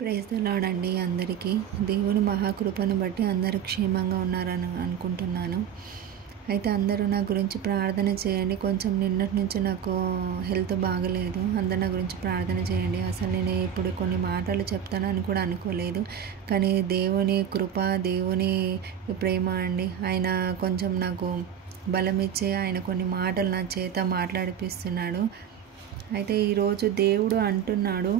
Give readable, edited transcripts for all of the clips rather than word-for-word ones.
Praise the lord అండి. అందరికీ దేవుని మహాకృపను బట్టి అందరూ క్షేమంగా ఉన్నారని అనుకుంటున్నాను. అయితే అందరూ నా గురించి ప్రార్థన చేయండి. కొంచెం నిన్నటి నుంచి నాకు హెల్త్ బాగలేదు. అందరు నా గురించి ప్రార్థన చేయండి. అసలు నేను ఇప్పుడు కొన్ని మాటలు చెప్తానని కూడా అనుకోలేదు, కానీ దేవుని కృప, దేవుని ప్రేమ అండి. ఆయన కొంచెం నాకు బలం ఇచ్చే ఆయన కొన్ని మాటలు నా చేత మాట్లాడిపిస్తున్నాడు. అయితే ఈరోజు దేవుడు అంటున్నాడు,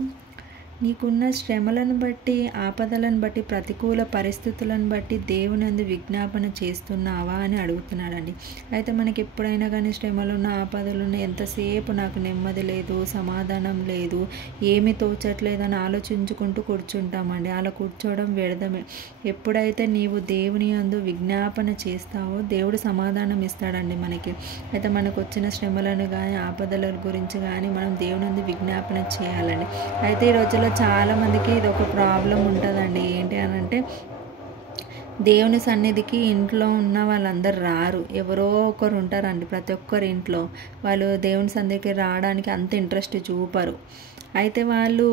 నీకున్న శ్రమలను బట్టి, ఆపదలను బట్టి, ప్రతికూల పరిస్థితులను బట్టి దేవునందు విజ్ఞాపన చేస్తున్నావా అని అడుగుతున్నాడండి. అయితే మనకి ఎప్పుడైనా కానీ శ్రమలున్న, ఆపదలున్న, ఎంతసేపు నాకు నెమ్మది లేదు, సమాధానం లేదు, ఏమి తోచట్లేదు అని ఆలోచించుకుంటూ కూర్చుంటామండి. అలా కూర్చోవడం వ్యర్థమే. ఎప్పుడైతే నీవు దేవుని యందు విజ్ఞాపన చేస్తావో దేవుడు సమాధానం ఇస్తాడండి మనకి. అయితే మనకు వచ్చిన శ్రమలను కానీ, ఆపదల గురించి కానీ మనం దేవునందు విజ్ఞాపన చేయాలండి. అయితే ఈ రోజుల్లో చాలామందికి ఇది ఒక ప్రాబ్లం ఉంటుందండి. ఏంటి అని అంటే, దేవుని సన్నిధికి ఇంట్లో ఉన్న వాళ్ళందరూ రారు. ఎవరో ఒకరు ఉంటారండి ప్రతి ఒక్కరి ఇంట్లో. వాళ్ళు దేవుని సన్నిధికి రావడానికి అంత ఇంట్రెస్ట్ చూపరు. అయితే వాళ్ళు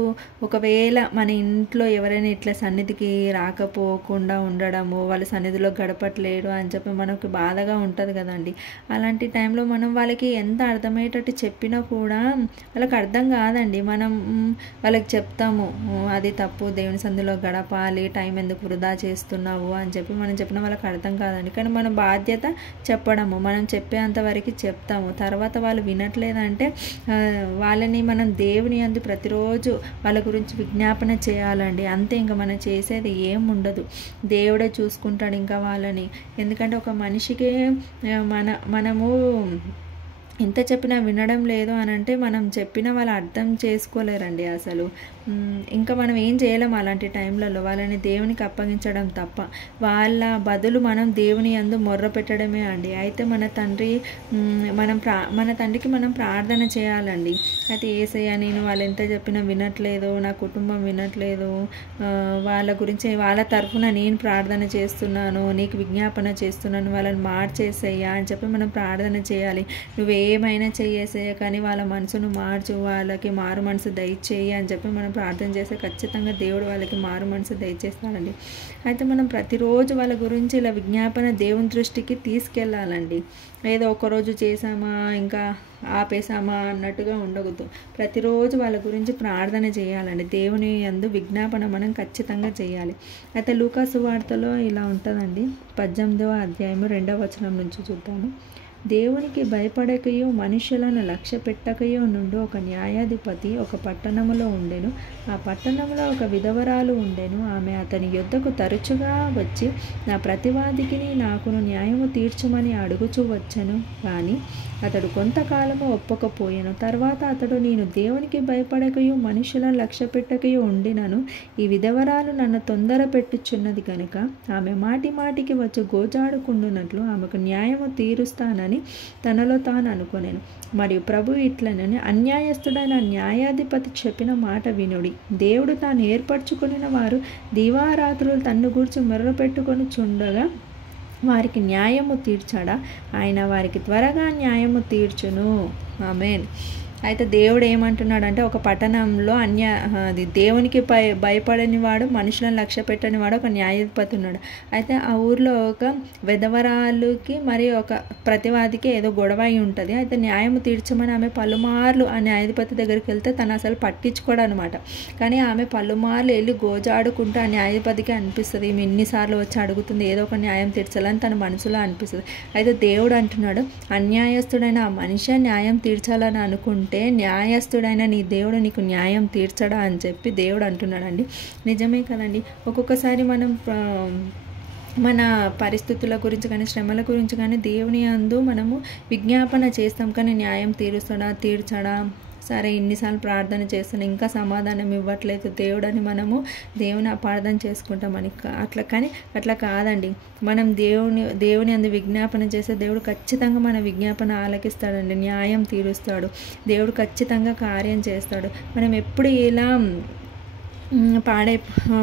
ఒకవేళ మన ఇంట్లో ఎవరైనా ఇట్లా సన్నిధికి రాకపోకుండా ఉండడము, వాళ్ళ సన్నిధిలో గడపట్లేడు అని చెప్పి మనకు బాధగా ఉంటుంది కదండి. అలాంటి టైంలో మనం వాళ్ళకి ఎంత అర్థమయ్యేటట్టు చెప్పినా కూడా వాళ్ళకి అర్థం కాదండి. మనం వాళ్ళకి చెప్తాము, అది తప్పు, దేవుని సన్నిధిలో గడపాలి, టైం ఎందుకు వృధా చేస్తున్నావు అని చెప్పి మనం చెప్పినా వాళ్ళకి అర్థం కాదండి. కానీ మన బాధ్యత చెప్పడము. మనం చెప్పేంత వరకు చెప్తాము. తర్వాత వాళ్ళు వినట్లేదంటే వాళ్ళని మనం దేవుని యందు ప్రతిరోజు వాళ్ళ గురించి విజ్ఞాపన చేయాలండి. అంతే, ఇంకా మనం చేసేది ఏముండదు. దేవుడే చూసుకుంటాడు ఇంకా వాళ్ళని. ఎందుకంటే ఒక మనిషికి మనము ఎంత చెప్పినా వినడం లేదు అని అంటే మనం చెప్పిన వాళ్ళు అర్థం చేసుకోలేరండి అసలు. ఇంకా మనం ఏం చేయలేం అలాంటి టైంలలో. వాళ్ళని దేవునికి అప్పగించడం తప్ప. వాళ్ళ బదులు మనం దేవుని యందు మొర్ర పెట్టడమే అండి. అయితే మన తండ్రికి మనం ప్రార్థన చేయాలండి. అయితే యేసయ్య, నేను వాళ్ళు ఎంత చెప్పినా వినట్లేదు, నా కుటుంబం వినట్లేదు, వాళ్ళ గురించి వాళ్ళ తరఫున నేను ప్రార్థన చేస్తున్నాను, నీకు విజ్ఞాపన చేస్తున్నాను, వాళ్ళని మార్చేసేయ్యా అని చెప్పి మనం ప్రార్థన చేయాలి. నువ్వేమైనా చెయ్యేసేయ, కానీ వాళ్ళ మనసును మార్చు, వాళ్ళకి మారు మనసు దయచేయి అని చెప్పి మనం ప్రార్థన చేస్తే ఖచ్చితంగా దేవుడు వాళ్ళకి మారు మనసు దయచేస్తాడండి. అయితే మనం ప్రతిరోజు వాళ్ళ గురించి ఇలా విజ్ఞాపన దేవుని దృష్టికి తీసుకెళ్ళాలండి. ఏదో ఒకరోజు చేసామా ఇంకా ఆపేసామా అన్నట్టుగా ఉండకూడదు. ప్రతిరోజు వాళ్ళ గురించి ప్రార్థన చేయాలండి. దేవుని యందు విజ్ఞాపన మనం ఖచ్చితంగా చేయాలి. అయితే లూకా సువార్తలో ఇలా ఉంటుందండి. 18వ అధ్యాయము 2వ వచనం నుంచి చూద్దాము. దేవునికి భయపడకయో మనుషులను లక్ష్య పెట్టకయో నుండి ఒక న్యాయాధిపతి ఒక పట్టణములో ఉండెను. ఆ పట్టణంలో ఒక విధవరాలు ఉండెను. ఆమె అతని యొద్దకు తరచుగా వచ్చి, నా ప్రతివాదికి నాకును న్యాయము తీర్చమని అడుగుచూ వచ్చెను. కానీ అతడు కొంతకాలము ఒప్పకపోయాను. తర్వాత అతడు, నేను దేవునికి భయపడకయో మనుషులను లక్ష్య పెట్టకయో ఉండినను, ఈ విధవరాలు నన్ను తొందర పెట్టుచున్నది కనుక ఆమె మాటి మాటికి వచ్చి గోజాడుకుండునట్లు ఆమెకు న్యాయము తీరుస్తానని తనలో తాను అనుకొనెను. మరియు ప్రభు ఇట్లనని, అన్యాయస్తుడైన న్యాయాధిపతి చెప్పిన మాట వినుడి. దేవుడు తాను ఏర్పరచుకొనిన వారు దివారాత్రులు తన్ను గూర్చి మొర్ర పెట్టుకొని చుండగా వారికి న్యాయము తీర్చాడా? ఆయన వారికి త్వరగా న్యాయము తీర్చును. ఆమేన్. అయితే దేవుడు ఏమంటున్నాడంటే, ఒక పట్టణంలో అది దేవునికి భయపడని వాడు, మనుషులను లక్ష్య పెట్టని వాడు ఒక న్యాయాధిపతి ఉన్నాడు. అయితే ఆ ఊర్లో ఒక విధవరాలుకి మరి ఒక ప్రతివాదికి ఏదో గొడవ అయి ఉంటుంది. అయితే న్యాయం తీర్చమని ఆమె పలుమార్లు ఆ న్యాయాధిపతి దగ్గరికి వెళ్తే తను అసలు పట్టించుకోడు అనమాట. కానీ ఆమె పలుమార్లు వెళ్ళి గోజాడుకుంటూ ఆ న్యాయాధిపతికి అనిపిస్తుంది, ఈమె ఎన్నిసార్లు వచ్చి అడుగుతుంది, ఏదో ఒక న్యాయం తీర్చాలని తన మనసులో అనిపిస్తుంది. అయితే దేవుడు అంటున్నాడు, అన్యాయస్తుడైన ఆ మనిషి న్యాయం తీర్చాలని అనుకుంటే న్యాయస్తుడైన నీ దేవుడు నీకు న్యాయం తీర్చడా అని చెప్పి దేవుడు అంటున్నాడండి. నిజమే కదండి. ఒక్కొక్కసారి మనం మన పరిస్థితుల గురించి కానీ, శ్రమల గురించి కానీ దేవుని యందు మనము విజ్ఞాపన చేస్తాం, కానీ న్యాయం తీర్చడా, సరే ఇన్నిసార్లు ప్రార్థన చేస్తాను ఇంకా సమాధానం ఇవ్వట్లేదు దేవుడని మనము దేవుని అపార్థన చేసుకుంటామని. కానీ అట్లా కాదండి. మనం దేవుని అందు విజ్ఞాపన చేస్తే దేవుడు ఖచ్చితంగా మన విజ్ఞాపన ఆలకిస్తాడండి, న్యాయం తీరుస్తాడు, దేవుడు ఖచ్చితంగా కార్యం చేస్తాడు. మనం ఎప్పుడు ఇలా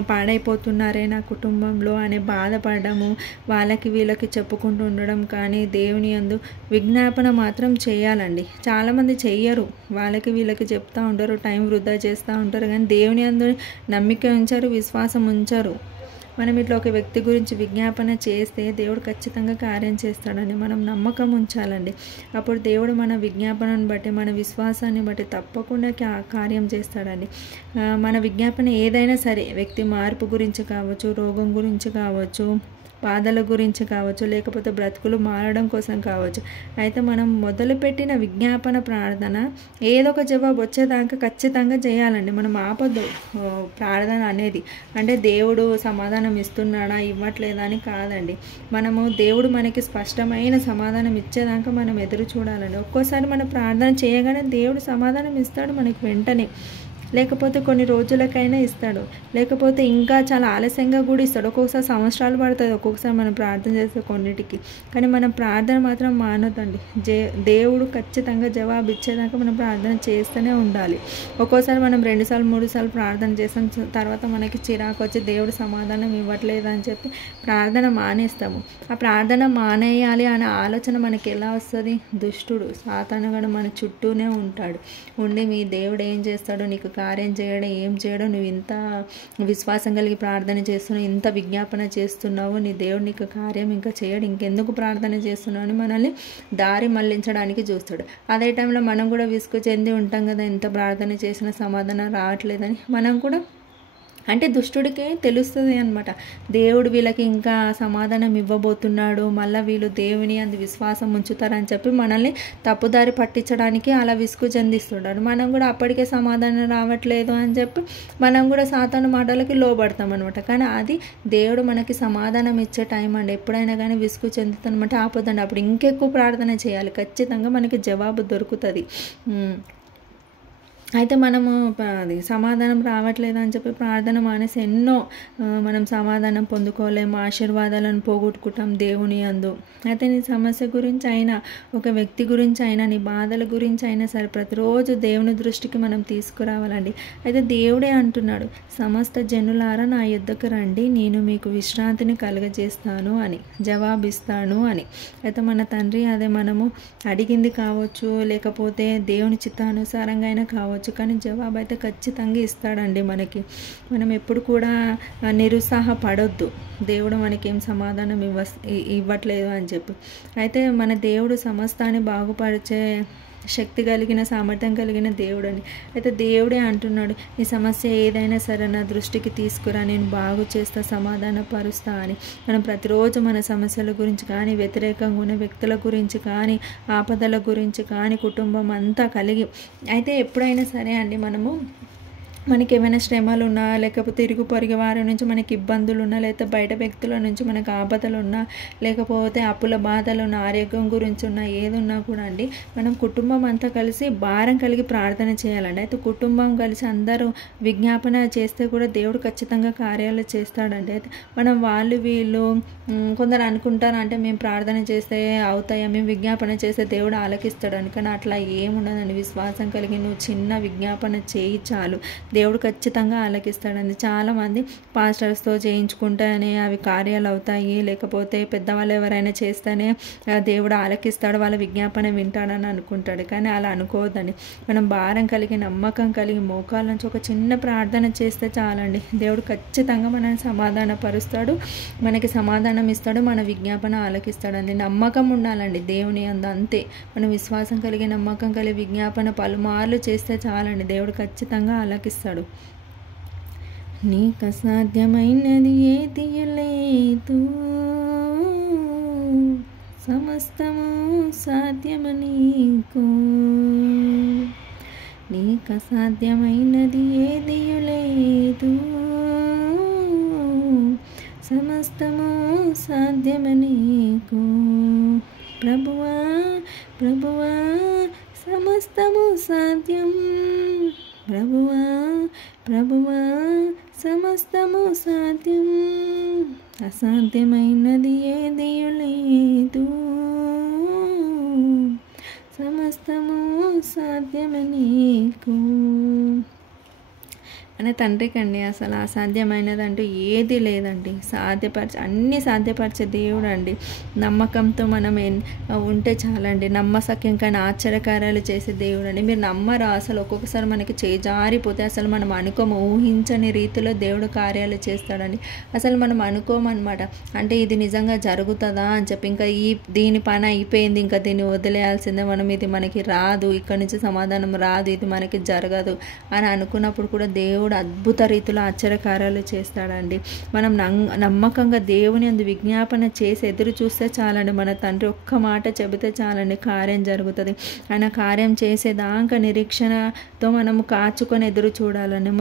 పాడైపోతున్నారే నా కుటుంబంలో అనే బాధపడము, వాళ్ళకి వీళ్ళకి చెప్పుకుంటూ ఉండడం కానీ దేవుని యందు విజ్ఞాపన మాత్రం చేయాలండి. చాలామంది చెయ్యరు, వాళ్ళకి వీళ్ళకి చెప్తూ ఉంటారు, టైం వృధా చేస్తూ ఉంటారు, కానీ దేవుని యందు నమ్మిక ఉంచరు, విశ్వాసం ఉంచరు. మనం ఇట్లా ఒక వ్యక్తి గురించి విజ్ఞాపన చేస్తే దేవుడు ఖచ్చితంగా కార్యం చేస్తాడండి. మనం నమ్మకం ఉంచాలండి. అప్పుడు దేవుడు మన విజ్ఞాపనను బట్టి, మన విశ్వాసాన్ని బట్టి తప్పకుండా కార్యం చేస్తాడండి. మన విజ్ఞాపన ఏదైనా సరే, వ్యక్తి మార్పు గురించి కావచ్చు, రోగం గురించి కావచ్చు, బాధల గురించి కావచ్చు, లేకపోతే బ్రతుకులు మారడం కోసం కావచ్చు. అయితే మనం మొదలుపెట్టిన విజ్ఞాపన ప్రార్థన ఏదో ఒక జవాబు వచ్చేదాకా ఖచ్చితంగా చేయాలండి. మనం ఆపొద్దు ప్రార్థన అనేది. అంటే దేవుడు సమాధానం ఇస్తున్నాడా ఇవ్వట్లేదా అని కాదండి. మనము దేవుడు మనకి స్పష్టమైన సమాధానం ఇచ్చేదాకా మనం ఎదురు చూడాలండి. ఒక్కోసారి మన ప్రార్థన చేయగానే దేవుడు సమాధానం ఇస్తాడు మనకి వెంటనే, లేకపోతే కొన్ని రోజులకైనా ఇస్తాడు, లేకపోతే ఇంకా చాలా ఆలస్యంగా కూడా ఇస్తాడు. ఒక్కొక్కసారి సంవత్సరాలు పడుతుంది ఒక్కొక్కసారి మనం ప్రార్థన చేసే కొన్నిటికి. కానీ మనం ప్రార్థన మాత్రం మానొద్దండి. దేవుడు ఖచ్చితంగా జవాబు ఇచ్చేదాకా మనం ప్రార్థన చేస్తూనే ఉండాలి. ఒక్కోసారి మనం 2 సార్లు 3 సార్లు ప్రార్థన చేస్తాం, తర్వాత మనకి చిరాకు వచ్చి దేవుడు సమాధానం ఇవ్వట్లేదు అని చెప్పి ప్రార్థన మానేస్తాము. ఆ ప్రార్థన మానేయాలి అనే ఆలోచన మనకి ఎలా వస్తుంది? దుష్టుడు సాతానుగాడు మన చుట్టూనే ఉంటాడు, ఉండి మీ దేవుడు ఏం చేస్తాడో, నీకు కార్యం చేయడం ఏం చేయడం, నువ్వు ఇంత విశ్వాసం కలిగి ప్రార్థన చేస్తున్నావు, ఇంత విజ్ఞాపన చేస్తున్నావు, నీ దేవుడు నీకు కార్యం ఇంకా చేయడు, ఇంకెందుకు ప్రార్థన చేస్తున్నావు అని మనల్ని దారి మళ్లించడానికి చూస్తాడు. అదే టైంలో మనం కూడా విసుగు చెంది ఉంటాం కదా, ఎంత ప్రార్థన చేసినా సమాధానం రావట్లేదని. మనం కూడా అంటే దుష్టుడికి తెలుస్తుంది అనమాట, దేవుడు వీళ్ళకి ఇంకా సమాధానం ఇవ్వబోతున్నాడు, మళ్ళీ వీళ్ళు దేవుని అందు విశ్వాసం ఉంచుతారని చెప్పి మనల్ని తప్పుదారి పట్టించడానికి అలా విసుగు చెందిస్తున్నాడు. మనం కూడా అప్పటికే సమాధానం రావట్లేదు అని చెప్పి మనం కూడా సాతాను మాటలకి లోబడతాం అనమాట. కానీ అది దేవుడు మనకి సమాధానం ఇచ్చే టైం అండి. ఎప్పుడైనా కానీ విసుగు చెందుతానమాట ఆపొద్దండి, అప్పుడు ఇంకెక్కువ ప్రార్థన చేయాలి, ఖచ్చితంగా మనకి జవాబు దొరుకుతుంది. అయితే మనము అది సమాధానం రావట్లేదు అని చెప్పి ప్రార్థన మానేసి ఎన్నో మనం సమాధానం పొందుకోలేము, ఆశీర్వాదాలను పోగొట్టుకుంటాం దేవుని యందు. అయితే నీ సమస్య గురించి అయినా, ఒక వ్యక్తి గురించి అయినా, నీ బాధల గురించి అయినా సరే ప్రతిరోజు దేవుని దృష్టికి మనం తీసుకురావాలండి. అయితే దేవుడే అంటున్నాడు, సమస్త జనులారా నా యుద్ధకు రండి, నేను మీకు విశ్రాంతిని కలుగజేస్తాను అని, జవాబిస్తాను అని. అయితే మన తండ్రి అదే మనము అడిగింది కావచ్చు, లేకపోతే దేవుని చిత్తానుసారంగా అయినా కావచ్చు, కానీ జవాబు అయితే ఖచ్చితంగా ఇస్తాడండి మనకి. మనం ఎప్పుడు కూడా నిరుత్సాహపడొద్దు, దేవుడు మనకేం సమాధానం ఇవ్వట్లేదు అని చెప్పి. అయితే మన దేవుడు సమస్తాన్ని బాగుపరిచే శక్తి కలిగిన, సామర్థ్యం కలిగిన దేవుడు అని. అయితే దేవుడే అంటున్నాడు, నీ సమస్య ఏదైనా సరే నా దృష్టికి తీసుకురా, నేను బాగు చేస్తా, సమాధాన పరుస్తా అని. మనం ప్రతిరోజు మన సమస్యల గురించి కానీ, వ్యతిరేకంగా ఉన్న వ్యక్తుల గురించి కానీ, ఆపదల గురించి కానీ, కుటుంబం అంతా కలిగి అయితే ఎప్పుడైనా సరే అండి, మనకి ఏమైనా శ్రమలు ఉన్నా, లేకపోతే ఇరుగు పొరుగు వారి నుంచి మనకి ఇబ్బందులు ఉన్నా, లేకపోతే బయట వ్యక్తుల నుంచి మనకు ఆపదలు ఉన్నా, లేకపోతే అప్పుల బాధలు ఉన్న, ఆరోగ్యం గురించి ఉన్న, ఏదున్నా కూడా అండి మనం కుటుంబం అంతా కలిసి భారం కలిగి ప్రార్థన చేయాలండి. అయితే కుటుంబం కలిసి అందరూ విజ్ఞాపన చేస్తే కూడా దేవుడు ఖచ్చితంగా కార్యాలు చేస్తాడండి. అయితే మనం వీళ్ళు కొందరు అనుకుంటారు, అంటే మేము ప్రార్థన చేస్తే అవుతాయా, మేము విజ్ఞాపన చేస్తే దేవుడు ఆలకిస్తాడని. కానీ అట్లా ఏముండదండి. విశ్వాసం కలిగి నువ్వు చిన్న విజ్ఞాపన చేయి చాలు, దేవుడు ఖచ్చితంగా ఆలకిస్తాడండి. చాలామంది పాస్టర్స్తో చేయించుకుంటేనే అవి కార్యాలు అవుతాయి, లేకపోతే పెద్దవాళ్ళు ఎవరైనా చేస్తేనే దేవుడు ఆలకిస్తాడు, వాళ్ళ విజ్ఞాపన వింటాడని అనుకుంటాడు. కానీ అలా అనుకోవద్దండి. మనం భారం కలిగి, నమ్మకం కలిగి, మోకాల నుంచి ఒక చిన్న ప్రార్థన చేస్తే చాలండి, దేవుడు ఖచ్చితంగా మనల్ని సమాధాన పరుస్తాడు, మనకి సమాధానం ఇస్తాడు, మన విజ్ఞాపన ఆలకిస్తాడండి. నమ్మకం ఉండాలండి దేవుని అందు, అంతే. మనం విశ్వాసం కలిగి, నమ్మకం కలిగి విజ్ఞాపన పలుమార్లు చేస్తే చాలండి, దేవుడు ఖచ్చితంగా ఆలకిస్తాడు. నీకు అసాధ్యమైనది ఏది లేదు, సమస్తము సాధ్యము నీకు. నీకు అసాధ్యమైనది ఏది లేదు, సమస్తము సాధ్యము నీకు. ప్రభువా ప్రభువా సమస్తము సాధ్యం, ప్రభువా ప్రభువా సమస్తము సాధ్యం, అసాధ్యమైనది ఏది లేదు, సమస్తము సాధ్యము నీకు. మన తండ్రికండి అసలు అసాధ్యమైనదంటూ ఏది లేదండి. అన్నీ సాధ్యపరిచే దేవుడు అండి. నమ్మకంతో మనం ఉంటే చాలండి. నమ్మశక్యం కానీ ఆశ్చర్యకార్యాలు చేసే దేవుడు అండి. మీరు నమ్మరా అసలు? ఒక్కొక్కసారి మనకి చేజారిపోతే అసలు మనం ఊహించని రీతిలో దేవుడు కార్యాలు చేస్తాడండి. అసలు మనం అనుకోమన్నమాట. అంటే ఇది నిజంగా జరుగుతుందా అని చెప్పి, ఇంకా దీని పని అయిపోయింది, ఇంకా దీన్ని వదిలేయాల్సిందే, ఇది మనకి రాదు, ఇక్కడి నుంచి సమాధానం రాదు, ఇది మనకి జరగదు అని అనుకున్నప్పుడు కూడా దేవుడు అద్భుత రీతిలో ఆశ్చర్యకార్యాలు చేస్తాడండి. మనం నమ్మకంగా దేవుని అందు విజ్ఞాపన చేసి ఎదురు చూస్తే చాలండి. మన తండ్రి ఒక్క మాట చెబితే చాలండి, కార్యం జరుగుతుంది. ఆయన కార్యం చేసేదాకా నిరీక్షణతో మనము కాచుకొని ఎదురు చూడాలండి.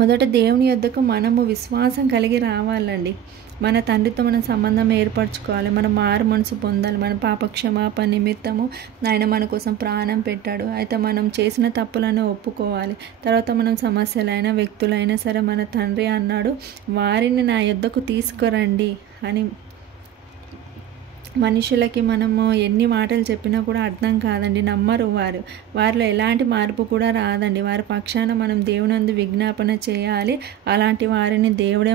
మొదట దేవుని యొద్దకు మనము విశ్వాసం కలిగి రావాలండి. మన తండ్రితో మనం సంబంధం ఏర్పరచుకోవాలి. మనం మారు మనసు పొందాలి. మన పాపక్షమాపణ నిమిత్తము ఆయన మన కోసం ప్రాణం పెట్టాడు. అయితే మనం చేసిన తప్పులను ఒప్పుకోవాలి. తర్వాత మనం సమస్యలైనా వ్యక్తులైనా సరే మన తండ్రి అన్నాడు, వారిని నా యొద్దకు తీసుకురండి అని. మనుషులకి మనము ఎన్ని మాటలు చెప్పినా కూడా అర్థం కాదండి, నమ్మరు. వారిలో ఎలాంటి మార్పు కూడా రాదండి. వారి పక్షాన మనం దేవునందు విజ్ఞాపన చేయాలి. అలాంటి వారిని దేవుడే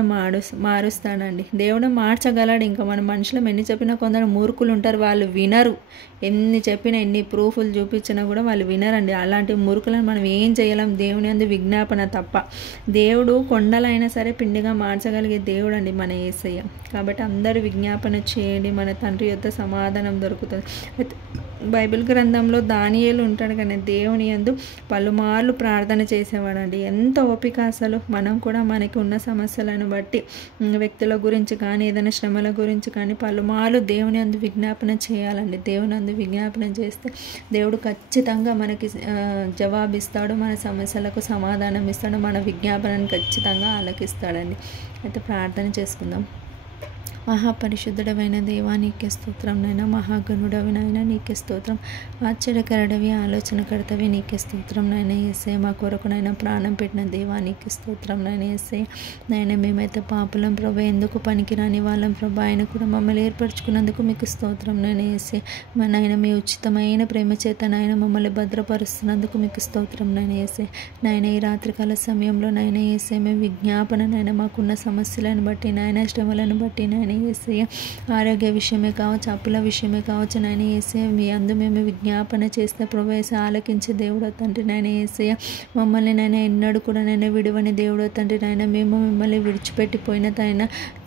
మారుస్తాడండి. దేవుడే మార్చగలడు. ఇంకా మన మనుషులు ఎన్ని చెప్పినా కొందరు మూర్ఖులు ఉంటారు, వాళ్ళు వినరు. ఎన్ని చెప్పినా ఎన్ని ప్రూఫ్లు చూపించినా కూడా వాళ్ళు వినరండి. అలాంటి మూర్ఖులను మనం ఏం చేయలేం, దేవుని అందు విజ్ఞాపన తప్ప. దేవుడు కొండలైనా సరే పిండిగా మార్చగలిగే దేవుడు అండి మన యేసయ్య. కాబట్టి అందరూ విజ్ఞాపన చేయండి, మన తండ్రి యొద్ద సమాధానం దొరుకుతుంది. అయితే బైబిల్ గ్రంథంలో దానియేలు ఉంటాడు కానీ దేవుని యందు పలుమార్లు ప్రార్థన చేసేవాడండి. ఎంత ఓపిక అసలు! మనం కూడా మనకి ఉన్న సమస్యలను బట్టి, వ్యక్తుల గురించి కానీ ఏదైనా శ్రమల గురించి కానీ పలుమార్లు దేవుని యందు విజ్ఞాపన చేయాలండి. దేవుని యందు విజ్ఞాపన చేస్తే దేవుడు ఖచ్చితంగా మనకి జవాబిస్తాడు, మన సమస్యలకు సమాధానం ఇస్తాడు, మన విజ్ఞాపనను ఖచ్చితంగా ఆలకిస్తాడండి. అయితే ప్రార్థన చేసుకుందాం. మహాపరిశుద్ధుడవైన దేవా నీకే స్తోత్రం నైనా, మహాగణుడవి నాయన నీకే స్తోత్రం, ఆశ్చర్యకరుడవి ఆలోచనకర్తవి నీకే స్తోత్రం నాయన. యేసే మా కొరకునైనా ప్రాణం పెట్టిన దేవా నీకే స్తోత్రం నాయన. యేసే నాయన మేమైతే పాపులం ప్రభా, ఎందుకు పనికిరాని వాళ్ళం ప్రభా, ఆయన కూడా మమ్మల్ని ఏర్పరచుకున్నందుకు మీకు స్తోత్రం నాయన. యేసే మా నాయన మీ ఉచితమైన ప్రేమ చేత నాయన మమ్మల్ని భద్రపరుస్తున్నందుకు మీకు స్తోత్రం నాయన. యేసే నాయన ఈ రాత్రికాల సమయంలో నాయన యేసే మేము విజ్ఞాపన నాయన మాకున్న సమస్యలను బట్టి నాయన, శ్రమలను బట్టి నాయన యేసయ్య, ఆరోగ్య విషయమే కావచ్చు, అప్పుల విషయమే కావచ్చు నాయన యేసయ్య, మీ అందు మేము విజ్ఞాపన చేస్తే ప్రభు యేసయ్య ఆలకించే దేవుడు తండ్రి నాయన. యేసయ్య మమ్మల్ని నాయన ఎన్నడూ కూడా నాయన విడువని దేవుడు తండ్రి నాయన. మేము మిమ్మల్ని విడిచిపెట్టిపోయిన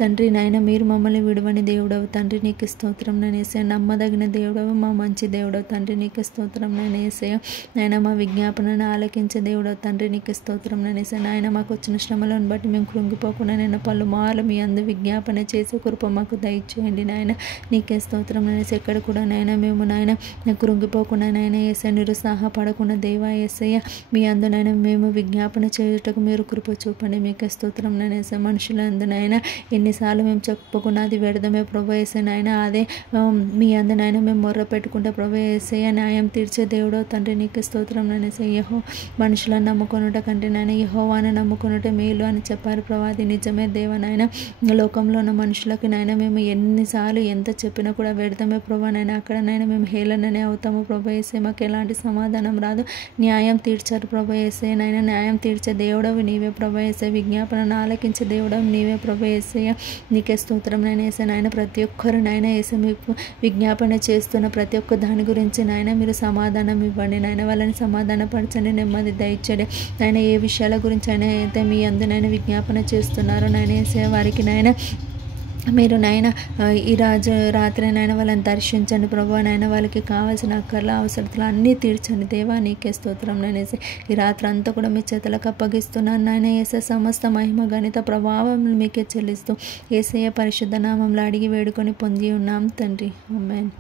తండ్రి నాయన, మీరు మమ్మల్ని విడువని దేవుడవు తండ్రి నీకు స్తోత్రం నాయన. యేసయ్య నమ్మదగిన దేవుడవు, మా మంచి దేవుడవు తండ్రి నీకు స్తోత్రం నాయన. యేసయ్య నాయన మా విజ్ఞాపనను ఆలకించే దేవుడవు తండ్రి నీకు స్తోత్రం నాయన. యేసయ్య నాయన మాకు వచ్చిన శ్రమలను బట్టి మేము కృంగిపోకుండా నేను పలుమార్లు మీ అందు విజ్ఞాపన చేసి కృప మాకు దయచేయండి నాయన. నీకే స్తోత్రం నాయన. ఎక్కడ కూడా నాయన మేము నాయన కృంగిపోకుండా నాయన యేసయ్య, నిరుత్సాహపడకుండా దేవా యేసయ్య మీ అందు నాయన మేము విజ్ఞాపన చేయుటకు మీరు కృప చూపండి. మీకే స్తోత్రం నాయన. యేసయ్య మనుషులందు నాయన ఎన్నిసార్లు మేము చెప్పుకున్నా అది వ్యర్థమే ప్రభు యేసయ్య నాయన. అదే మీ అందు నాయన మేము మొర్ర పెట్టుకుంటే ప్రభు యేసయ్య న్యాయం తీర్చే దేవుడో తండ్రి నీకే స్తోత్రం నాయన. యేసయ్య మనుషులను నమ్ముకొనుట కంటే నాయన యెహోవాను నమ్ముకొనుట మేలు అని చెప్పారు ప్రభు. అది నిజమే దేవ నాయన. లోకంలో ఉన్న మనుషులకు నాయన మేము ఎన్నిసార్లు ఎంత చెప్పినా కూడా వ్యర్థమే ప్రభా నాయన. అక్కడ నాయన మేము హేళననే అవుతాము ప్రభు యేసయ్య. మాకు ఎలాంటి సమాధానం రాదు. న్యాయం తీర్చారు ప్రభు యేసయ్య నాయన. న్యాయం తీర్చే దేవుడవు నీవే ప్రభు యేసయ్య. విజ్ఞాపనను ఆలకించే దేవుడవు నీవే ప్రభు యేసయ్య. నీకే స్తోత్రం నాయన. యేసయ్య నాయన ప్రతి ఒక్కరు నాయన యేసయ్య మీకు విజ్ఞాపన చేస్తున్న ప్రతి ఒక్క దాని గురించి నాయన మీరు సమాధానం ఇవ్వండి నాయన. వాళ్ళని సమాధానపరచండి, నెమ్మది దయచేయండి నాయన. ఏ విషయాల గురించి అయినా అయితే మీ అందునైనా విజ్ఞాపన చేస్తున్నారో నాయన యేసయ్య, వారికి నాయన మీరు నాయన ఈ రాత్రి నాయన వాళ్ళని దర్శించండి ప్రభు నాయన. వాళ్ళకి కావాల్సిన అక్కర్ల అవసరతలు అన్నీ తీర్చండి దేవా నీకే స్తోత్రం నాయన. ఈ రాత్రి అంతా కూడా మీ చేతులకు అప్పగిస్తున్నాను నాయన. యేసయ్య సమస్త మహిమ గణిత ప్రభావం మీకే చెల్లిస్తూ యేసయ్య పరిశుద్ధ నామంలో అడిగి వేడుకొని పొంది ఉన్నాం తండ్రి. ఆమేన్.